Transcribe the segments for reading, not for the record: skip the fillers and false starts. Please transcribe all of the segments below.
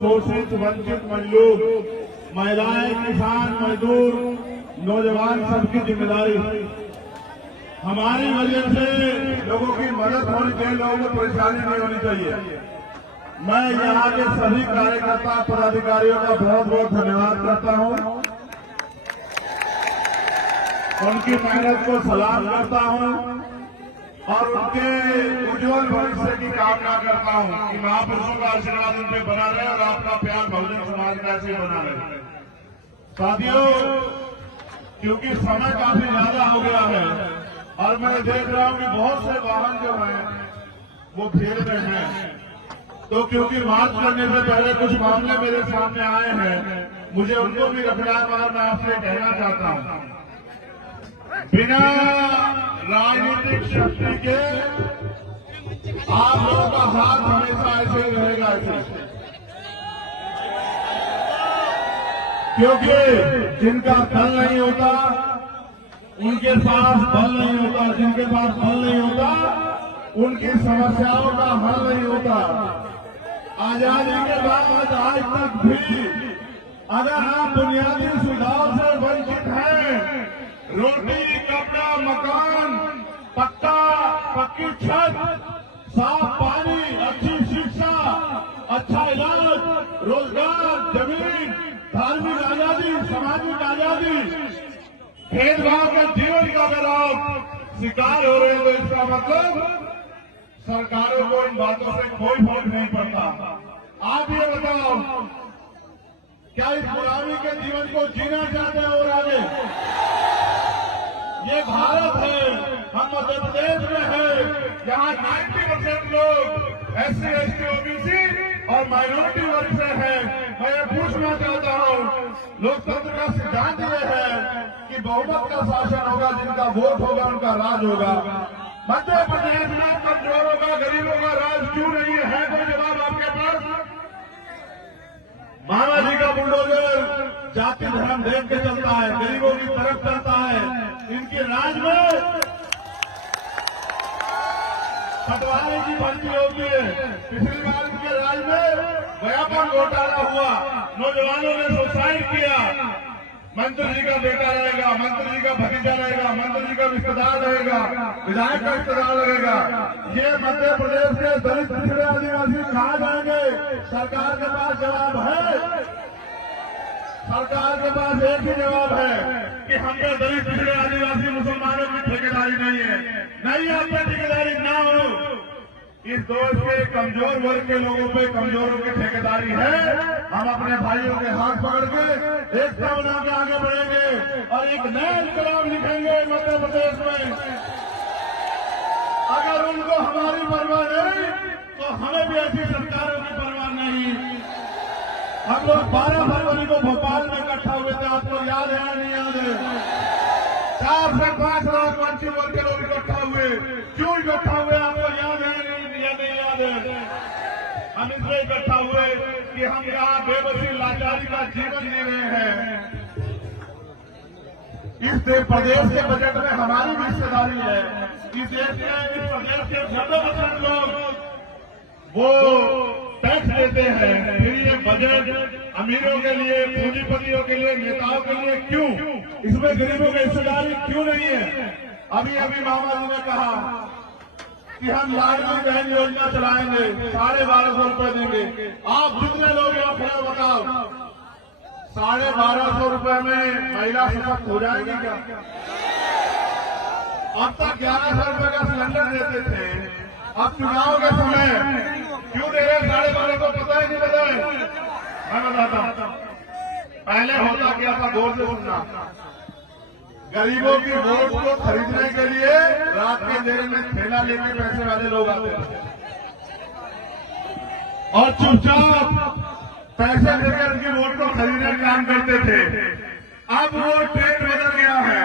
शोषित वंचित मजलूम महिलाएं, किसान, मजदूर, नौजवान सबकी जिम्मेदारी हमारी वजह से लोगों की मदद होनी चाहिए, लोगों को परेशानी नहीं होनी चाहिए। मैं यहाँ के सभी कार्यकर्ता पदाधिकारियों का बहुत बहुत धन्यवाद करता हूँ, उनकी मेहनत को सलाम करता हूँ और उनके उज्जवल भविष्य की कामना करता हूं कि महापुरुषों का आशीर्वाद उन पर बना रहे और आपका प्यार बहुजन समाज का ऐसे बना रहे। साथियों, क्योंकि समय काफी ज्यादा हो गया है और मैं देख रहा हूं कि बहुत से वाहन जो हैं वो भीड़ में हैं, तो क्योंकि बात करने से पहले कुछ मामले मेरे सामने आए हैं, मुझे उनको भी रखना मैं आपसे कहना चाहता हूं। बिना राजनीतिक शक्ति के आप लोगों का हाथ हमेशा ऐसे रहेगा ऐसे, क्योंकि जिनका दल नहीं होता उनके पास बल नहीं होता, जिनके पास बल नहीं होता उनकी समस्याओं का हल नहीं होता। आजादी के बाद आज तक भी अगर आप बुनियादी सुधार से वंचित हैं, रोटी, कपड़ा, मकान, पक्की छत, साफ पानी, अच्छी शिक्षा, अच्छा इलाज, रोजगार, जमीन, धार्मिक आजादी, सामाजिक आजादी, भेदभाव का जीवन का अगर आप शिकार हो रहे हैं तो इसका मतलब सरकारों को इन बातों से कोई फर्क नहीं पड़ता। आप ये बताओ, क्या इस गुलामी के जीवन को जीना चाहते हैं और आगे? ये भारत है, हम मध्य प्रदेश में है, जहाँ 90% लोग SC, ST, OBC और माइनॉरिटी वर्ग से है। मैं ये पूछना चाहता हूँ, लोकतंत्र का सिद्धांत ये है कि बहुमत का शासन होगा, जिनका वोट होगा उनका राज होगा। मध्य प्रदेश में कमजोरों का, गरीबों का राज क्यों नहीं है? कोई जवाब आपके पास? महाराज जी का बुलडोजर जाति धर्म देख के चलता है, गरीबों की तरफ चलता है। इनके राज में पटवारी की भर्ती होती है। पिछली बार इनके राज में व्यापक घोटाला हुआ, नौजवानों ने सुसाइड किया। मंत्री जी का बेटा रहेगा, मंत्री जी का भतीजा रहेगा, मंत्री जी का रिश्तेदार रहेगा, विधायक का रिश्तेदार रहेगा। ये मध्य प्रदेश के दलित पिछड़े आदिवासी कहाँ जाएंगे? सरकार के पास जवाब है। सरकार के पास एक ही जवाब है कि हम पे दलित पिछड़े आदिवासी मुसलमानों की ठेकेदारी नहीं है। नहीं, आप पे ठेकेदारी ना हो, इस देश के कमजोर वर्ग के लोगों पे कमजोरों की ठेकेदारी है। हम अपने भाइयों के हाथ पकड़ के एकता बना के आगे बढ़ेंगे और एक नया इंकलाब लिखेंगे मध्य प्रदेश में। अगर उनको हमारी परवाह नहीं तो हमें भी ऐसी सरकारों की परवाह नहीं। हम लोग 12 फरवरी को भोपाल में इकट्ठा हुए थे, आपको याद है या नहीं याद है? 4 से 5 लाख वंचित वर्ग के लोग इकट्ठा हुए। क्यों इकट्ठा हुए आपको याद है या नहीं याद है? हम इसलिए इकट्ठा हुए कि हम यहाँ बेबसी लाचारी का जीवन जी रहे हैं। इस प्रदेश के बजट में हमारी भी हिस्सेदारी है। इस प्रदेश के 90% लोग वो टैक्स देते हैं, फिर ये बजट अमीरों के लिए, पूंजीपतियों के लिए, नेताओं के लिए क्यों? इसमें गरीबों की हिस्सेदारी क्यों नहीं है? अभी मामा जी ने कहा कि हम लाडली बहन योजना चलाएंगे, 1250 रुपए देंगे। आप जितने लोग यहाँ खड़े बताओ, 1250 रुपए में महिला सशक्त हो जाएगी क्या? अब तक 1100 रुपए का सिलेंडर देते थे, अब चुनाव के समय क्यों दे रहे 1250 को? पता ही नहीं लगा। मैं बताता हूं, पहले होता क्या था, गौर से सुनना। गरीबों की वोट को खरीदने के लिए रात के अंधेरे में ठेला लेके पैसे वाले लोग आते थे और चुपचाप पैसे देकर उनकी वोट को खरीदने का काम करते थे। अब वो ट्रेंड बदल गया है।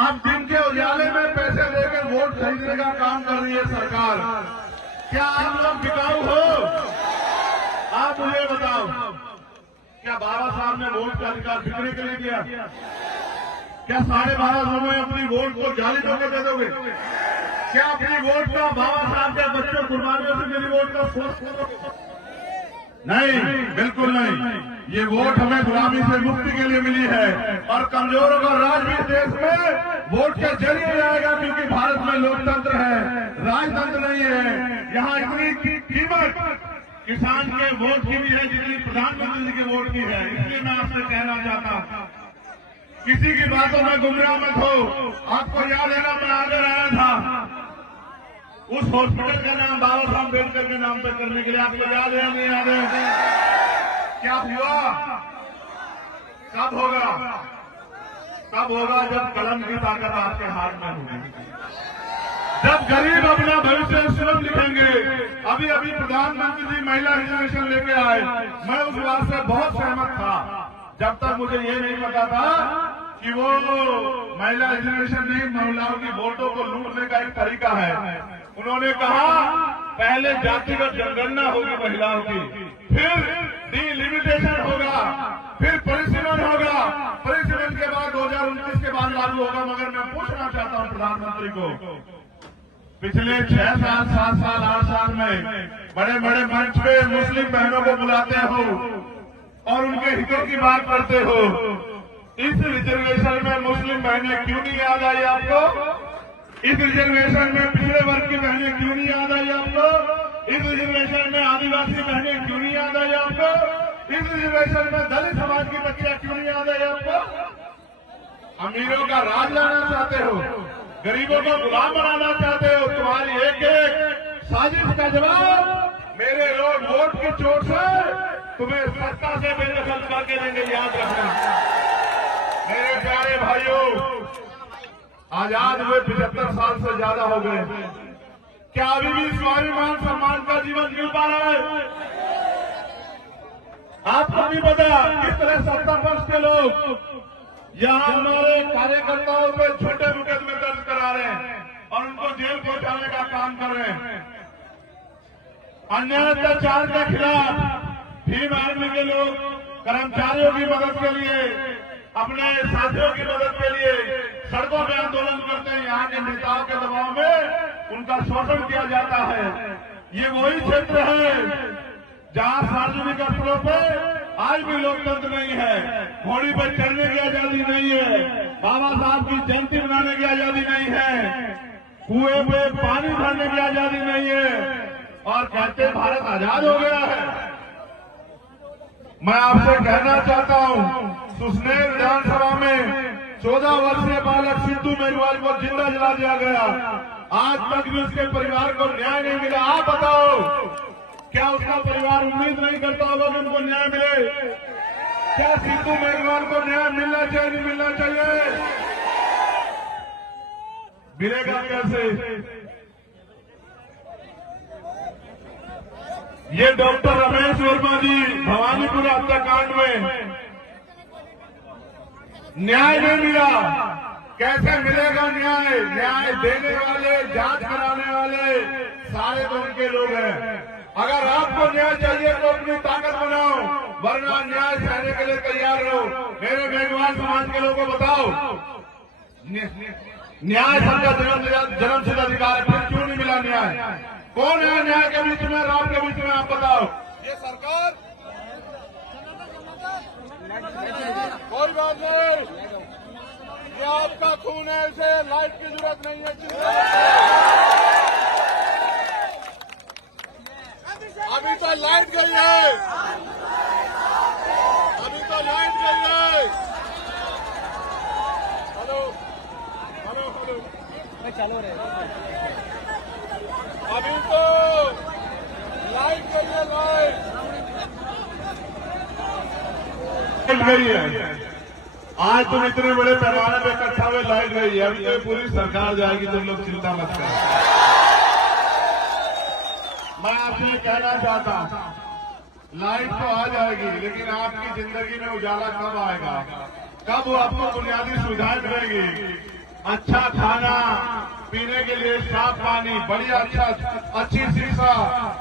अब दिन के उजाले में पैसे देकर वोट खरीदने का काम कर रही है सरकार। क्या आप लोग बिकाऊ हो? आप मुझे बताओ, क्या बाबा साहब ने वोट का अधिकार बिक्री के लिए दिया? क्या 1250 में अपनी वोट को जाली धोखे दे दोगे? क्या अपनी वोट का बाबा साहब के बच्चों कुर्बानियों से मेरी वोट का नहीं, बिल्कुल नहीं, ये वोट हमें गुलामी से मुक्ति के लिए मिली है और कमजोरों का राज भी देश में वोट के जरिए आएगा, क्योंकि भारत में लोकतंत्र है, राजतंत्र नहीं है। यहाँ इतनी कीमत किसान के वोट की भी है जितनी प्रधानमंत्री जी के वोट की है। इसलिए मैं आपसे कहना चाहता हूँ, किसी की बातों में गुमराह मत हो। आपको याद है ना, मैं आगे आया था उस हॉस्पिटल का नाम बाबा साहब अम्बेडकर के नाम पर करने के लिए। आपको याद है नहीं याद है? क्या हुआ? कब होगा? तब होगा जब कलम की ताकत आपके हाथ में होगी, जब गरीब अपना भविष्य स्वयं लिखेंगे। अभी अभी प्रधानमंत्री जी महिला रिजर्वेशन लेके आए, मैं उस बात से बहुत सहमत था। जब तक मुझे ये नहीं पता था कि वो महिला रिजर्वेशन नहीं, महिलाओं की वोटों को लूटने का एक तरीका है। उन्होंने कहा पहले जातिगत जनगणना होगी महिलाओं की, फिर डिलिमिटेशन होगा, फिर परिसीमन होगा, परिसीमन के बाद 2029 के बाद लागू होगा। मगर मैं पूछना चाहता हूं प्रधानमंत्री को, पिछले 6 साल 7 साल 8 साल में बड़े बड़े मंच पे मुस्लिम बहनों को बुलाते हो और उनके हितों की बात करते हो, इस रिजर्वेशन में मुस्लिम बहनें क्यों नहीं याद आई आपको? इस रिजर्वेशन में पिछड़े वर्ग की बहनें क्यों नहीं याद आई आपको? इस रिजर्वेशन में आदिवासी बहनें क्यों नहीं याद आई आपको? इस रिजर्वेशन में दलित समाज की बच्चियां क्यों नहीं याद आई आपको? अमीरों का राज लाना चाहते हो, गरीबों को गुलाम बनाना चाहते हो। तुम्हारी एक एक साजिश का जवाब मेरे लोग वोट की चोट से तुम्हें सत्ता से बेदखल करके देंगे, याद रखना। मेरे प्यारे भाइयों, आजाद हुए 75 साल से ज्यादा हो गए, क्या अभी भी स्वाभिमान सम्मान का जीवन मिल पा रहा है? आपको नहीं पता किस तरह सत्ता पक्ष के लोग यहाँ हमारे कार्यकर्ताओं पे छोटे मुकदमे दर्ज करा रहे हैं और उनको जेल पहुंचाने का काम कर रहे हैं। अन्याय अत्याचार के खिलाफ भीम आर्मी के लोग कर्मचारियों की मदद के लिए, अपने साथियों की मदद के लिए सड़कों पे आंदोलन करते हैं। यहाँ के नेताओं के दबाव में उनका शोषण किया जाता है। ये वही क्षेत्र है जहाँ सार्वजनिक स्थलों पे आज भी लोकतंत्र नहीं है, घोड़ी पर चढ़ने की आजादी नहीं है, बाबा साहब की जयंती मनाने की आजादी नहीं है, कुएं पे पानी भरने की आजादी नहीं है और कहते भारत आजाद हो गया है। मैं आपसे कहना चाहता हूं, सुसनेर विधानसभा में 14 वर्षीय बालक सिद्धू मेघवाल को जिंदा जला दिया गया। आज तक भी उसके परिवार को न्याय नहीं मिला। आप बताओ, क्या उसका परिवार उम्मीद नहीं करता होगा कि उनको न्याय मिले? क्या सिद्धू मेघवाल को न्याय मिलना चाहिए, नहीं मिलना चाहिए? मिलेगा कैसे? ये डॉक्टर रमेश वर्मा जी भवानीपुर हत्याकांड में न्याय नहीं मिला, कैसे मिलेगा न्याय? न्याय देने वाले, जांच कराने वाले सारे तो उनके लोग हैं। अगर आपको न्याय चाहिए तो अपनी ताकत बनाओ, वरना न्याय सहने के लिए तैयार रहो। मेरे मेघवाल समाज के लोगों को बताओ, न्याय सबका जन्मसिद्ध अधिकार है, फिर क्यों नहीं मिला न्याय? कौन है न्याय के बीच में, राम के बीच में? आप बताओ। ये सरकार कोई बात नहीं, ये आपका खून है, इसे लाइट की जरूरत नहीं है। अभी तो लाइट गई है, अभी तो लाइट गई है। हेलो हेलो हेलो, चालू रहे। अभी तो लाइट गई है, लाइट गई है। आज तुम इतने बड़े पैमाने पे इकट्ठा हुए, लाइट गई है, अभी तो पूरी सरकार जाएगी, तुम लोग चिंता मत करो। मैं आपसे कहना चाहता हूं, लाइट तो आ जाएगी, लेकिन आपकी जिंदगी में उजाला कब आएगा? कब वो आपको बुनियादी सुविधाएं मिलेगी? अच्छा खाना, पीने के लिए साफ पानी, बढ़िया अच्छी शिक्षा,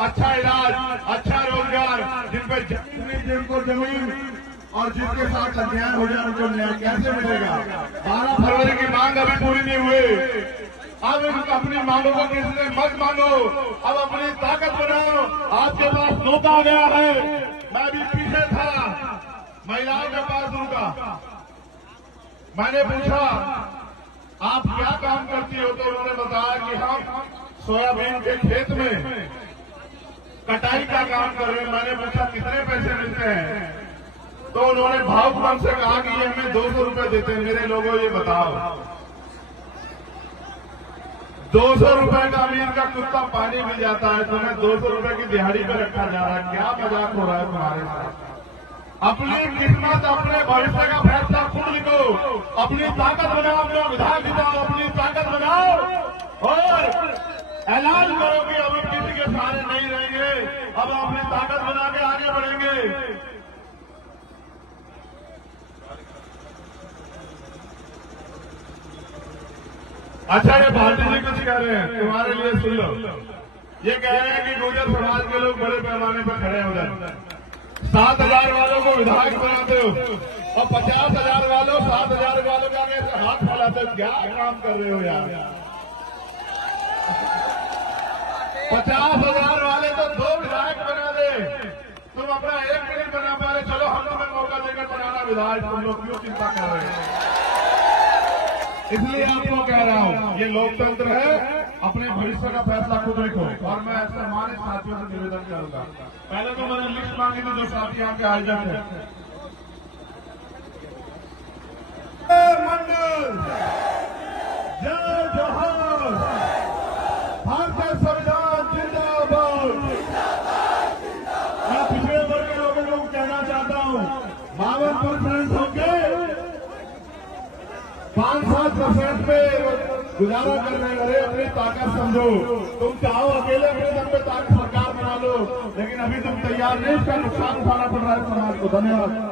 अच्छा इलाज, अच्छा रोजगार, जिनको जमीन और जिनके साथ अन्याय हो जाए उनको न्याय कैसे मिलेगा? 12 फरवरी की मांग अभी पूरी नहीं हुई। अब अपनी मांगों को किसी ने मत मांगो, अब अपनी ताकत बनाओ। आपके पास मौका आ गया है। मैं भी पीछे था, महिलाओं के पास रुका। मैंने पूछा आप क्या काम करती हो, तो उन्होंने बताया कि हम सोयाबीन के खेत में कटाई का काम कर रहे हैं। मैंने पूछा कितने पैसे मिलते हैं, तो उन्होंने भावुक मन से कहा कि ये हमें 200 रुपए देते हैं। मेरे लोगों ये बताओ, 200 रुपए का अमीर का कुत्ता पानी मिल जाता है, तुम्हें 200 रुपए की दिहाड़ी पे रखा जा रहा है। क्या मजाक हो रहा है तुम्हारे साथ? अपनी किस्मत, अपने भविष्य का फैसला खुद लिखो, अपनी ताकत बनाओ, अपना विधान जिताओ, अपनी ताकत बनाओ और ऐलान करो कि अब किसी के सहारे नहीं रहेंगे, अब अपनी ताकत बना के आगे बढ़ेंगे। अच्छा, ये भाटी जी कुछ कह रहे हैं, तुम्हारे लिए सुन लो। ये कह रहे हैं कि गुर्जर समाज के लोग बड़े पैमाने पर खड़े हो जाए, 7,000 वालों को विधायक बनाते हो और 50,000 वालों 7,000 वालों का कैसे हाथ फैलाते हो? क्या काम कर रहे हो यार? 50,000 वाले तो 2 विधायक बना दे, तुम अपना 1 मिनट बना पा रहे। चलो हम तुम्हें मौका देकर बनाना विधायक, तुम लोग क्यों चिंता कर रहे हैं? इसलिए आपको कह रहा हूं, ये लोकतंत्र है, अपने भविष्य का फैसला खुद रखो। और मैं सम्मानित साथियों से निवेदन करूंगा, पहले तो मैंने लिस्ट मांगी थी जो साथी यहाँ के आयोजक थे। मंडल जय जोहार, भारतीय संविधान जिंदाबाद। मैं पिछड़े वर्ग के लोगों को कहना चाहता हूँ, 52% होंगे, 5-7% पे गुजारा कर रहे हैं। अरे अपनी ताकत समझो, तुम चाहो अकेले अपने दम पे ताकत सरकार बना लो, लेकिन अभी तुम तैयार नहीं, इसका नुकसान उठाना पड़ रहा है समाज को। धन्यवाद।